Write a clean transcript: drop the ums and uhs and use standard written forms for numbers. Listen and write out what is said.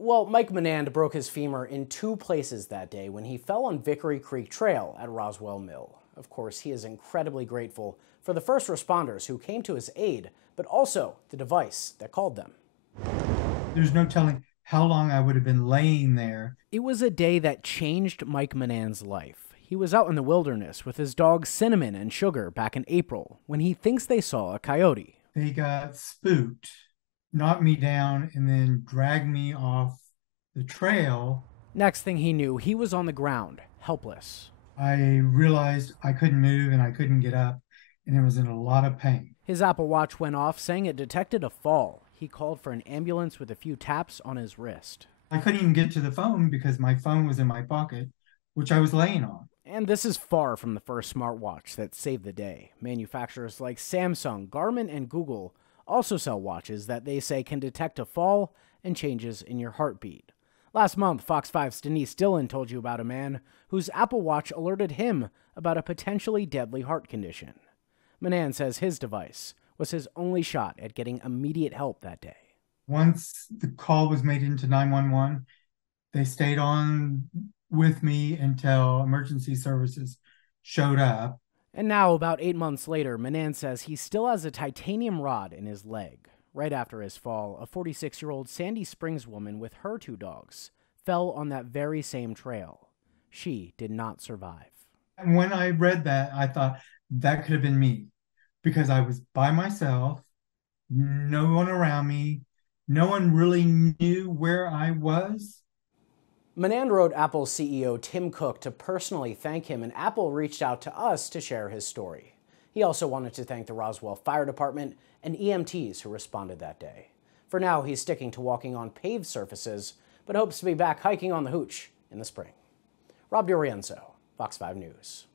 Well, Mike Manand broke his femur in two places that day when he fell on Vickery Creek Trail at Roswell Mill. Of course, he is incredibly grateful for the first responders who came to his aid, but also the device that called them. There's no telling how long I would have been laying there. It was a day that changed Mike Manand's life. He was out in the wilderness with his dogs Cinnamon and Sugar back in April when he thinks they saw a coyote. They got spooked, knocked me down, and then dragged me off the trail. Next thing he knew, he was on the ground, helpless. I realized I couldn't move and I couldn't get up, and I was in a lot of pain. His Apple Watch went off saying it detected a fall. He called for an ambulance with a few taps on his wrist. I couldn't even get to the phone because my phone was in my pocket, which I was laying on. And this is far from the first smartwatch that saved the day. Manufacturers like Samsung, Garmin, and Google also sell watches that they say can detect a fall and changes in your heartbeat. Last month, Fox 5's Denise Dillon told you about a man whose Apple Watch alerted him about a potentially deadly heart condition. Manand says his device was his only shot at getting immediate help that day. Once the call was made into 911, they stayed on with me until emergency services showed up. And now, about 8 months later, Manand says he still has a titanium rod in his leg. Right after his fall, a 46-year-old Sandy Springs woman with her two dogs fell on that very same trail. She did not survive. And when I read that, I thought that could have been me because I was by myself, no one around me, no one really knew where I was. Manand wrote Apple's CEO Tim Cook to personally thank him, and Apple reached out to us to share his story. He also wanted to thank the Roswell Fire Department and EMTs who responded that day. For now, he's sticking to walking on paved surfaces, but hopes to be back hiking on the Hooch in the spring. Rob DiRienzo, Fox 5 News.